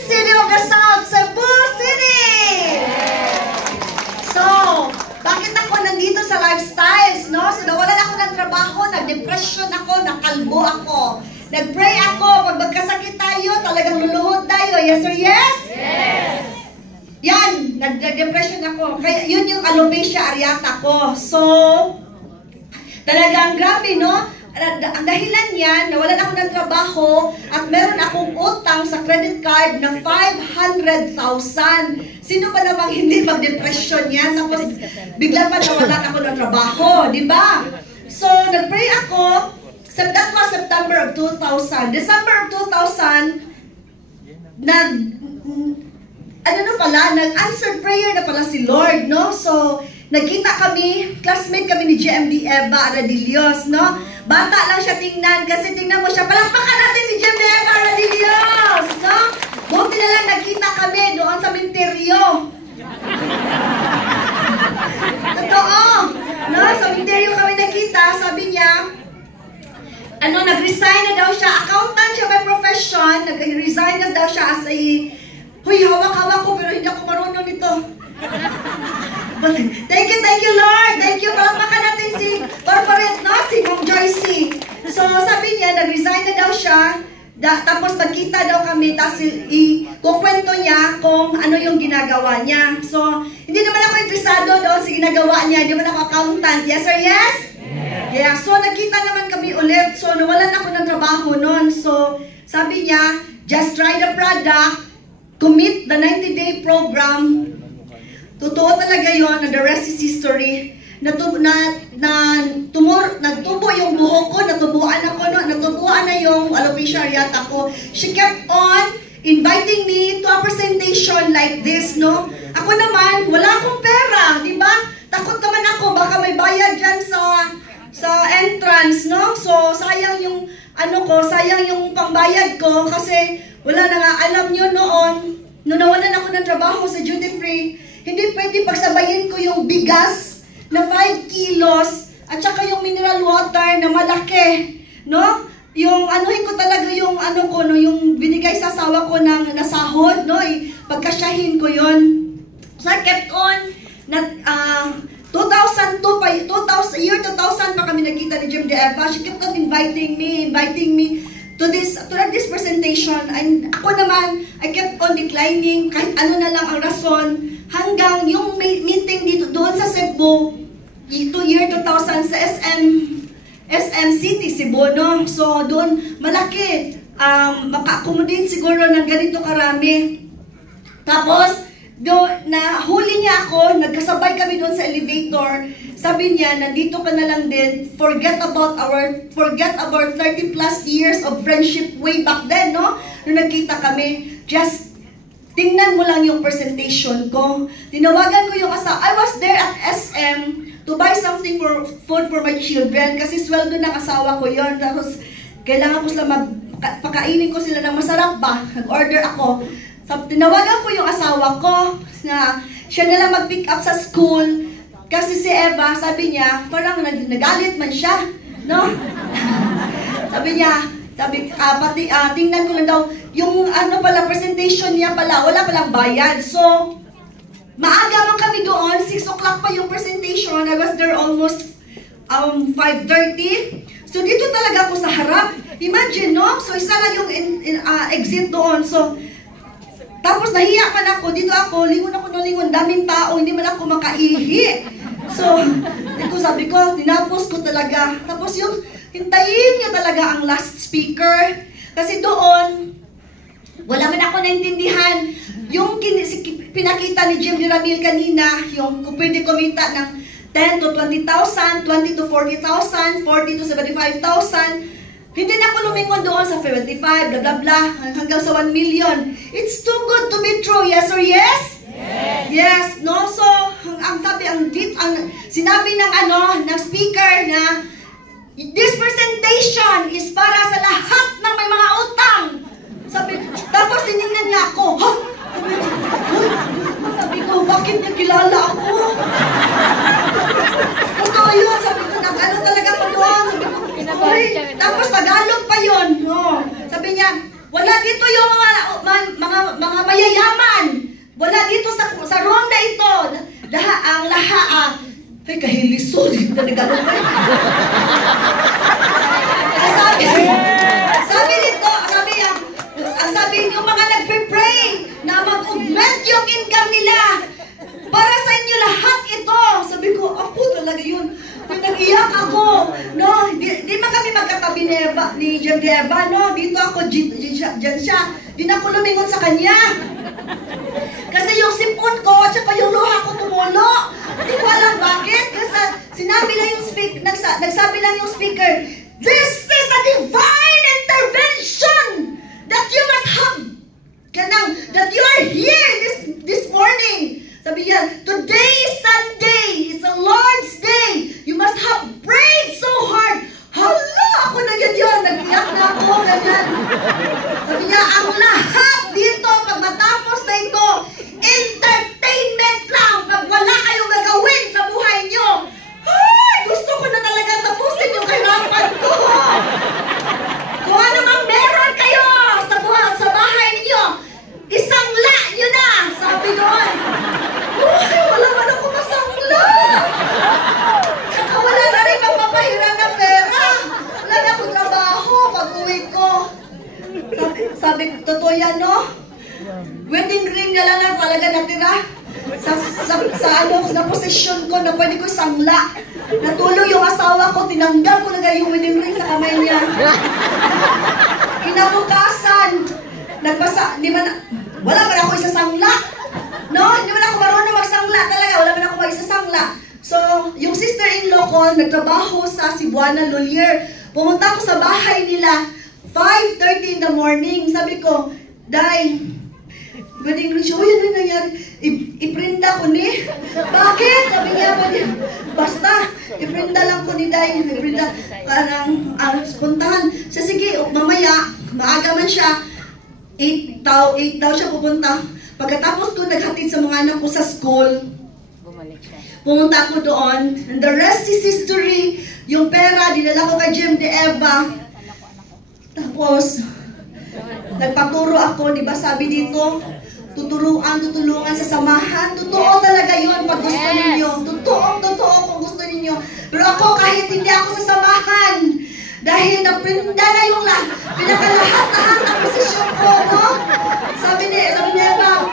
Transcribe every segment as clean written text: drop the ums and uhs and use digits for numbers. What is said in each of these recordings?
City of the South, Cebu City! So, bakit ako nandito sa lifestyles, no? So, nawalan ako ng trabaho, nag-depression ako, nakalbo ako. Nag-pray ako, pag magkasakit tayo, talagang luluhod tayo. Yes or yes? Yes! Yan, nag-depression ako. Kaya yun yung alopecia areata ko. So, talagang grabe, no? Ang dahilan niyan, nawalan ako ng trabaho at meron akong utang sa credit card na 500,000. Sino ba namang hindi mag-depression yan? Tapos bigla pa nawalan ako ng trabaho, di ba? So, nag-pray ako. That was September of 2000. December of 2000, nag-answered prayer na pala si Lord, no? So, nagkita kami, classmate kami ni GMD Eva Aradillos, no? Bata lang siya tingnan, kasi tingnan mo siya, palakpakan natin si GMD Eva Aradillos, no? Buti na lang nagkita kami doon sa Minterio. Totoo, no? Sa Minterio kami nakita, sabi niya, nag-resign na daw siya, accountant siya by profession, nag-resign na daw siya as a, huy, hawak-hawak ko, pero hindi ako marunong nito. Thank you, Lord. Thank you. Palakpakan natin si corporate, no? Si Ma'am Joyce. So, sabi niya, nag-resign na daw siya. Tapos, magkita daw kami. Tapos, kukwento niya kung ano yung ginagawa niya. So, hindi naman ako interesado doon sa ginagawa niya. Hindi naman ako accountant. Yes or yes? Yeah. So, nagkita naman kami ulit. So, nawalan ako ng trabaho noon. So, sabi niya, just try the product. Commit the 90-day program. Totoo talaga yun, na the rest is history. Nagtubo yung buhok ko, natubuan ako, no? Natubuan na yung alopecia areata ko. She kept on inviting me to a presentation like this, no? Ako naman, wala akong pera, di ba? Takot naman ako, baka may bayad dyan sa entrance, no? So, sayang yung, sayang yung pangbayad ko kasi wala na nga, alam nyo noon, nung nawalan ako ng trabaho sa duty free, hindi pwede pagsabayin ko yung bigas na 5 kilos at saka yung mineral water na malaki, no? Yung anuhin ko talaga yung yung binigay sa asawa ko ng nasahod, no? Pagkasyahin ko yon. So I kept on, 2000 year 2000 pa kami nagkita ni GMD Eva. She kept on inviting me to this presentation, and ako naman, I kept on declining kahit ano na lang ang rason, hanggang yung meeting dito doon sa Cebu, year 2000 sa SM City, Cebu, no? So doon malaki, maka-accommodate siguro ng ganito karami. Tapos nahuli niya ako, nagkasabay kami doon sa elevator. Sabi niya, nandito ka na lang din, forget about 30 plus years of friendship way back then, no? Nung nagkita kami, just tingnan mo lang yung presentation ko. Tinawagan ko yung asawa. I was there at SM to buy something for food for my children kasi sweldo ng asawa ko yon. Tapos kailangan ko sila pakainin ko sila ng masarap ba? Nag-order ako. So, tinawagan ko yung asawa ko na siya na lang mag-pick up sa school kasi si Eva, sabi niya, parang nagalit man siya, no? sabi, tingnan ko lang daw, yung presentation niya pala, wala palang bayad. So, maaga man kami doon, 6 o'clock pa yung presentation, I was there almost 5:30. So, dito talaga ako sa harap. Imagine, no? So, isa lang yung exit doon. So, tapos nahiya pa na ako, dito ako, lingon ako ng lingon, daming tao, hindi man ako makaihi. So, sabi ko, tinapos ko talaga. Tapos yung, hintayin nyo talaga ang last speaker. Kasi doon, wala man ako naintindihan. Yung pinakita ni Jim Ramil kanina, yung pwede kumita ng 10 to 20,000, 20 to 40,000, 40 to 75,000, hindi na ako lumingon doon sa 75, blah, blah, blah, hanggang sa 1 million. It's too good to be true, yes or yes? Yes. Yes, no? So, sinabi ng speaker na, this presentation is para sa lahat ng may mga utang. Tapos tinignan niya ako, ha? Sabi ko, bakit niya kilala ako? Totoo yun, sabi ko, talaga ko doon. Sabi ko, tapos Tagalog pa yun. No. Sabi niya, Wala dito yung mga mayayaman. Wala dito sa ronda ito. Ang laha. Ay, kahiliso. Dito na gano'n pa. Sabi yung mga nagpe-pray na mag-augment yung income nila. Para sa inyo lahat ito. Sabi ko, ako talaga yun. Nag-iyak ako. No, di man kami magkatabi ni Jem Eva, no? Dito ako, dyan siya. Di na ako lumingon sa kanya. Kasi yung sipon ko, at saka yung luha ko tumulo. Hindi ko alam bakit. Kasi sinabi lang yung nagsabi lang yung speaker, this is a divine intervention that you must have. That you are here this morning. Sabi niya, today is Sunday. It's the Lord's day. You must have prayed so hard. Hala, ako na ganyan. Nag-iyak na ako, ganyan. Sabi niya, ang lahat dito, pag matapos na ito, entertainment lang. Pag wala kayong gagawin sa buhay niyo. Ay, gusto ko na talaga tapusin yung kahirapan ko. Kung ano mang meron kayo sa bahay niyo, isangla nyo na. Sabi doon. Uy, wala man ako masangla. Saka wala na rin magpapahiram ng pera. Wala na akong trabaho pag-uwi ko. Sabi, totoo yan, no? Wedding ring na lang talaga natira. Sa posisyon ko na pwede ko sangla. Natuloy yung asawa ko, tinanggal ko na yung wedding ring sa kamay niya. Kinabukasan, wala man ako isasangla. No, hindi man ako marunong magsangla talaga. Wala man ako magsasangla. So, yung sister-in-law ko, nagtrabaho sa Cebuana Lolier. Pumunta ako sa bahay nila, 5:30 in the morning. Sabi ko, Day, wedding ring siya, ano yung nangyari? Iprinda ko ni. Bakit? Sabi niya, basta, iprinda lang ko ni Day. Iprinda, parang, puntahan. Siya, sige, mamaya, maaga man siya, 8 daw siya pupunta. Pagkatapos ko naghatid sa mga anak ko sa school, pumunta ako doon. And the rest is history. Yung pera, dinala ko kay Jem Eva. Tapos, nagpaturo ako, di ba sabi dito, tutulungan sa samahan. Totoo talaga yun pag gusto ninyo. Totoo kung gusto ninyo. Pero ako, kahit hindi ako sa samahan, dahil naprinda na yung pinakalahat-lahat ng posisyon ko, no? Sabi niya ba,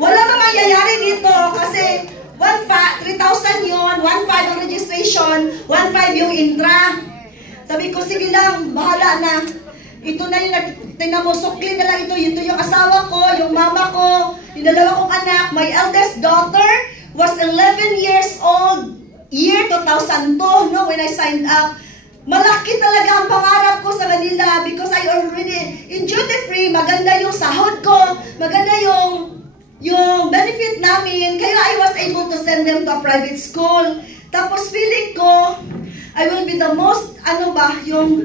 wala ba mangyayari dito kasi 3,000 yun, 1,500 ang registration, 1,500 yung intra. Sabi ko, sige lang, bahala na. Ito na yung tinamosukli na lang ito. Ito yung asawa ko, yung mama ko, yung dalawa kong anak. My eldest daughter was 11 years old, year 2002, no, when I signed up. Malaki talaga ang pangarap ko sa kanila because I already, in duty free, maganda yung sahod ko, maganda yung benefit namin, kaya I was able to send them to a private school. Tapos feeling ko, I will be the most, yung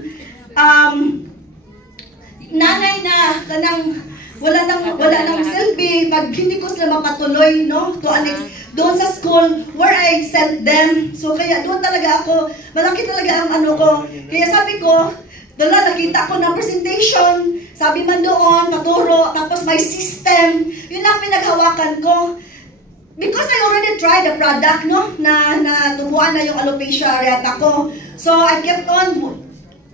nanay na kanang wala nang silbi pag hindi ko sila mapatuloy, no, to doon sa school where I sent them. So kaya doon talaga ako, malaki talaga ang ko. Kaya sabi ko, nakita ko ng presentation, sabi man doon, paturo, tapos may system, yun lang pinaghawakan ko. Because I already tried the product, no, na tubuan na yung alopecia areata ko. So I kept on,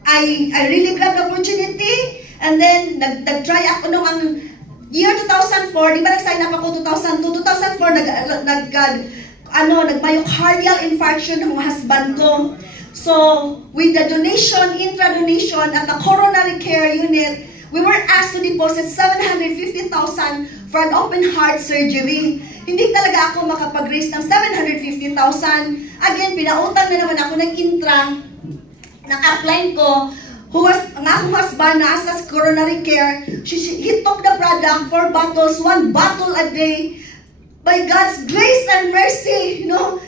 I really grabbed the opportunity, and then nag-try ako nung year 2004, di ba nag-sign up ako 2002, 2004 nag-myocardial infarction ng husband ko. So, with the donation, intra-donation at the coronary care unit, we were asked to deposit 750,000 for an open heart surgery. Hindi talaga ako makapag-raise ng 750,000. Again, pinautang na naman ako ng intra, ng upline ko, ang akong husband na sa coronary care. He took the product 4 bottles, 1 bottle a day. By God's grace and mercy, you know,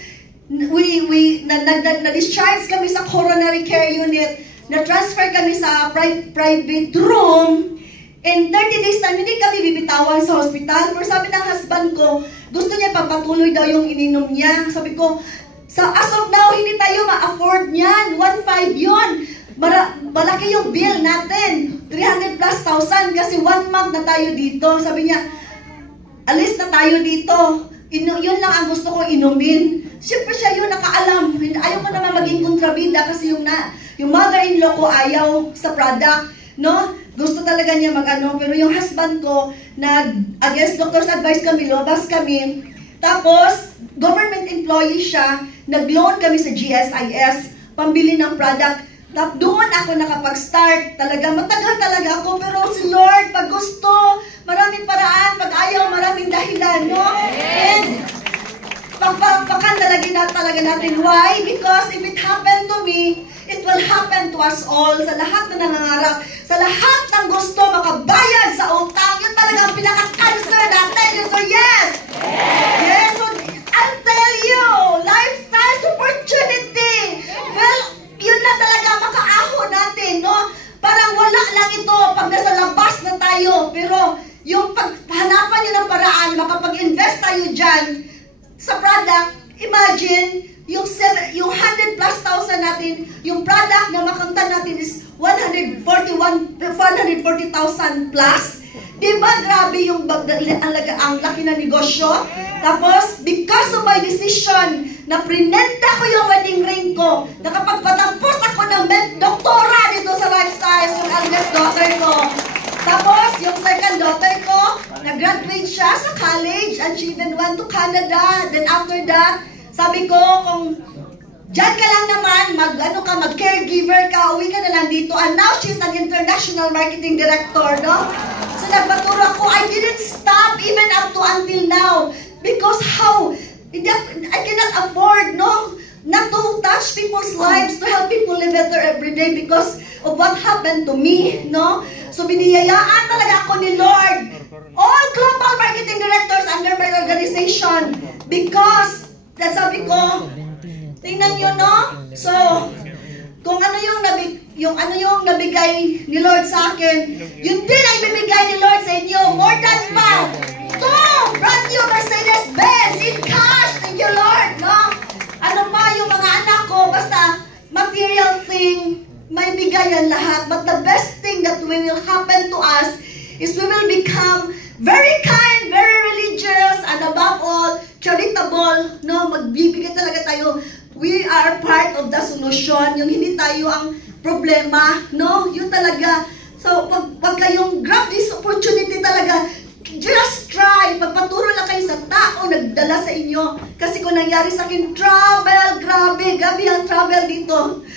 na-discharge kami sa coronary care unit, na-transfer kami sa private room. In 30 days time, hindi kami bibitawan sa hospital. Pero sabi ng husband ko, gusto niya pagpatuloy daw yung ininom niya. Sabi ko, as of now, hindi tayo ma-afford niyan. 1,500 yun. malaki yung bill natin. 300 plus thousand kasi 1 month na tayo dito. Sabi niya, alis na tayo dito. Yun lang ang gusto kong inumin. Siyempre siya yun nakaalam. Ayaw ko naman maging kontrabida kasi yung mother-in-law ko ayaw sa product. No? Gusto talaga niya mag-ano. Pero yung husband ko, against doctor's advice kami, lobas kami. Tapos, government employee siya. Nag-loan kami sa GSIS, pambili ng product. Doon ako nakapag-start. Talaga, matagal talaga ako. Pero si Lord, pag gusto, maraming paraan. Pag ayaw, maraming dahilan, no? And, pagpakan talaga natin. Why? Because if it happened to me, it will happen to us all. Sa lahat na nangangarap, sa lahat ng gusto makabayad sa utang, yun talaga ang pinaka-cancer natin. Yes or yes? Yes. So, I'll tell you, life has opportunity. Well, yun na talaga makaahon natin, no? Parang wala lang ito pag nasa labas na tayo. Pero yung paghanapan nyo ng paraan, makapag-invest tayo dyan sa product, imagine, yung 100 plus thousand natin, yung product na makanta natin is 440,000 plus. Diba grabe yung ang laki na negosyo? Tapos, because of my decision, na prinenta ko yung wedding ring ko, nakapagpatapos ako ng doktora dito sa lifestyle, yung eldest daughter ko. Tapos, yung second daughter ko, nag-graduate siya sa college, and she even went to Canada. Then after that, sabi ko, kung dyan ka lang naman, mag-caregiver ka, uwi ka na lang dito. And now, she's an international marketing director, no? So, nagpaturo ako, I didn't stop even up to until now. Because how? I cannot afford, no? Not to touch people's lives, to help people live better every day because of what happened to me, no? So, biniyayaan talaga ako ni Lord. All global marketing directors under my organization because, sabi ko, tingnan nyo, no? So, kung ano yung nabigay ni Lord sa akin, yun din ang ibibigay ni Lord sa inyo. More than pa. Brand new Mercedes-Benz in cash. Thank you, Lord, no? Ano pa yung mga anak ko, basta material thing, may bigayan lahat. But the best thing that will happen to us is we will become very kind, very religious, and above all, charitable, no? Magbibigay talaga tayo. We are part of the solution. Yung hindi tayo ang problema, no? Yun talaga. So, pag kayong grab this opportunity talaga, just try. Pagpaturo lang kayo sa tao nagdala sa inyo. Kasi kung nangyari sa akin, travel, grabe ang travel dito.